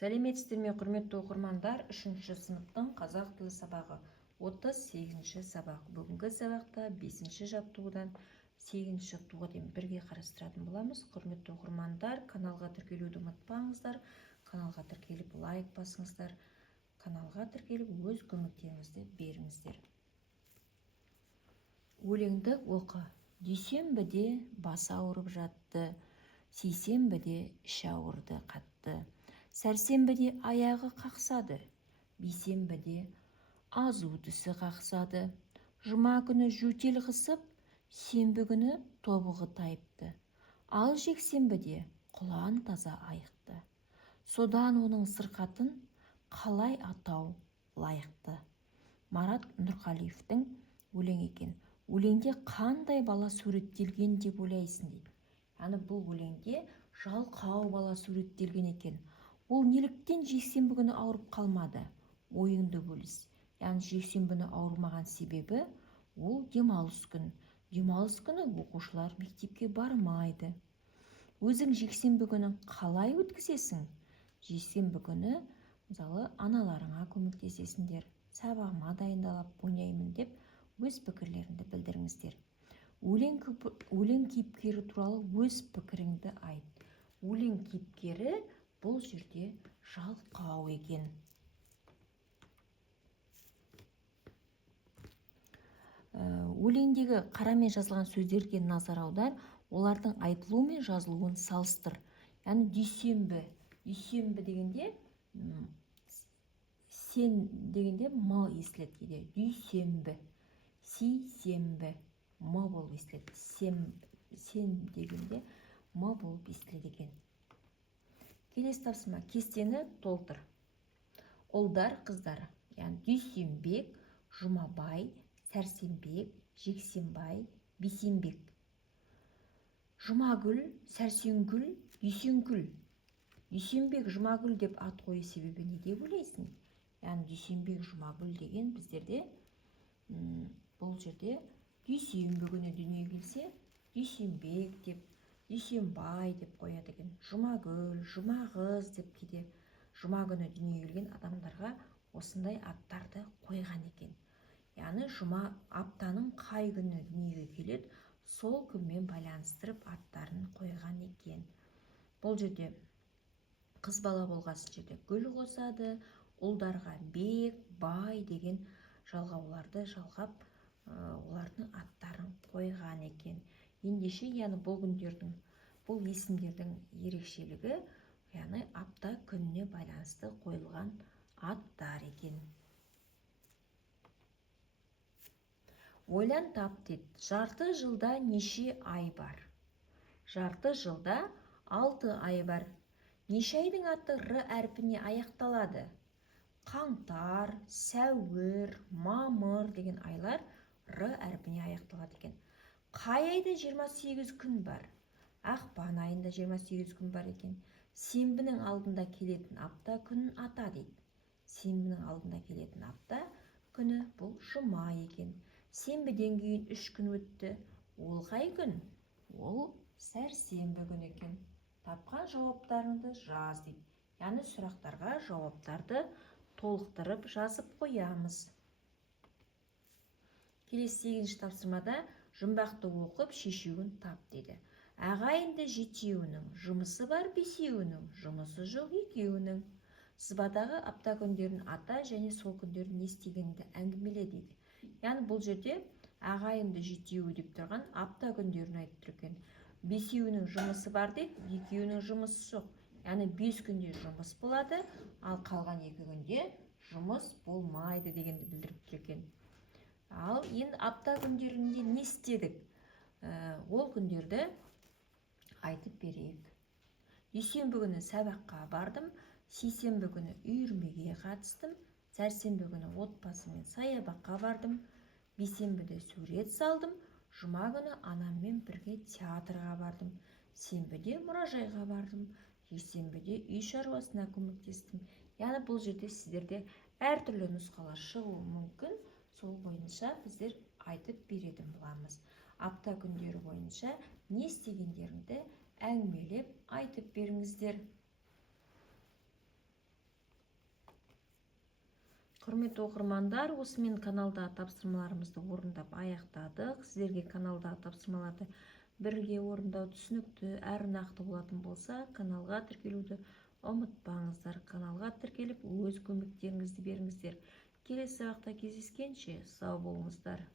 Сәлеметсіздер ме, құрметті оқырмандар? 3-ші сыныптың қазақ тілі сабағы 38-ші сабақ. Бүгінгі сабақта 5-ші жаттығудан 8-ші жаттығуға дейін бірге қарастыратын боламыз. Құрметті оқырмандар, каналға тіркелуді ұмытпаңыздар. Каналға тіркеліп лайк басыңыздар. Каналға тіркеліп өз көмектеріңізді беріңіздер. Өлеңді оқы. Дүйсенбіде басы ауырып жатты, сейсенбіде іші ауырды қатты. Сәрсенбіде аяғы қақсады, бейсенбіде азу тісі қақсады. Жұма күні жөтел қысып, сенбі күні тобығы тайыпты. Ал жексенбіде құлан таза айықты. Содан оның сырқатын қалай атау лайықты. Марат Нұрқалиевтің өлең екен. Өлеңде қандай бала суреттелген деп ойлайсың дейді. Яғни бұл өлеңде жалқау бала суреттелген екен. Ол неліктен жексенбі күні ауырып қалмады? Ойыңды бөліс. Яғни жексенбіні ауырмаған себебі ол демалыс күн. Демалыс күні оқушылар мектепке бармайды. Өзің жексенбі күні қалай өткізесің? Жексенбі күні мысалы аналарыңа көмектесесіңдер. Сабағыма дайындалып ойнаймын деп өз пікірлеріңді білдіріңіздер. Өлең кейіпкері туралы өз пікіріңді айт. Өлең кейіпкері бұл жерде жалқау екен. Өлеңдегі қарамен жазылған сөздерге назар аудар, олардың айтылуы мен жазылуын салыстыр. Яғни дүйсенбі дегенде сен дегенде м естіледі кейде. Дүйсенбі, сейсенбі м болып естіледі. Сен дегенде м болып естіледі екен. Келесі тапсырма, кестені толтыр. Ұлдар, қыздар, яғни Дүйсенбек, Жұмабай, Сәрсенбек, Жексенбай, Бейсенбек. Жұмагүл, Сәрсенгүл, Дүйсенкүл. Дүйсенбек, Жұмагүл деп ат қою себебі не деп ойлайсың? Яғни Дүйсенбек, Жұмагүл деген біздерде бұл жерде дүйсенбі күні дүние келсе, Дүйсенбек деп, Дүйсенбай деп қояды екен. Жұмагүл, Жұмағыз деп кейде жұма күні дүние келген адамдарға осындай аттарды қойған екен. Яғни жұма аптаның қай күні дүниеге келеді, сол күнмен байланыстырып аттарын қойған екен. Бұл жерде қыз бала болғасын жерде гүл қосады, ұлдарға бек, бай деген жалғауларды жалғап, олардың аттарын қойған екен. Ендеше, яғни бұл есімдердің ерекшелігі, яғни апта күніне байланысты қойылған аттар екен. Ойлан тап дейді. Жарты жылда неше ай бар? Жарты жылда 6 ай бар. Неше айдың аты р әрпіне аяқталады? Қаңтар, сәуір, мамыр деген айлар р әрпіне аяқталады екен. Қай айда 28 күн бар? Ақпан айында 28 күн бар екен. Сенбінің алдында келетін апта күнін ата дейді. Сенбінің алдында келетін апта күні бұл жұма екен. Сенбіден кейін 3 күн өтті. Ол қай күн? Ол сәрсенбі күн екен. Тапқан жауаптарыңды жаз дейді. Яғни сұрақтарға жауаптарды толықтырып жазып қоямыз. Келесі 8-ші тапсырмада жұмбақты оқып шешуін тап дейді. Ағайынды жетеуінің жұмысы бар, бесеуінің жұмысы жоқ, екеуінің. Сызбадағы апта күндерін ата және сол күндерін не істегенді әңгімеле дейді. Яғни бұл жерде ағайынды жетеуі деп тұрған апта күндерін айтып тұр екен. Бесеуінің жұмысы бар дейді, екеуінің жұмысы жоқ. Яғни 5 күнде жұмыс болады, ал қалған 2 күнде жұмыс болмайды дегенді білдіріп тұр екен. Ал енді апта күндерінде не істедік? Ол күндерді айтып берейік. Дүйсенбі күні сабаққа бардым, сейсенбі күні үйірмеге қатыстым, сәрсенбі күні отбасымен саябаққа бардым, бейсенбіде сурет салдым, жұма күні анаммен бірге театрға бардым, сенбіде мұражайға бардым, жексенбіде үй шаруасына көмектестім. Яғни бұл жерде сіздерде әртүрлі нұсқалар шығуы мүмкін. Сол бойынша біздер айтып беретін боламыз. Апта күндері бойынша не істегендеріңді әңгімелеп айтып беріңіздер. Құрметті оқырмандар, осымен каналдағы тапсырмаларымызды орындап аяқтадық. Сіздерге каналдағы тапсырмаларды бірге орындау түсінікті әрі нақты болатын болса, каналға тіркелуді ұмытпаңыздар. Каналға тіркеліп, өз көмектеріңізді беріңіздер. Келесі сабақта кездескенше сау болыңыздар.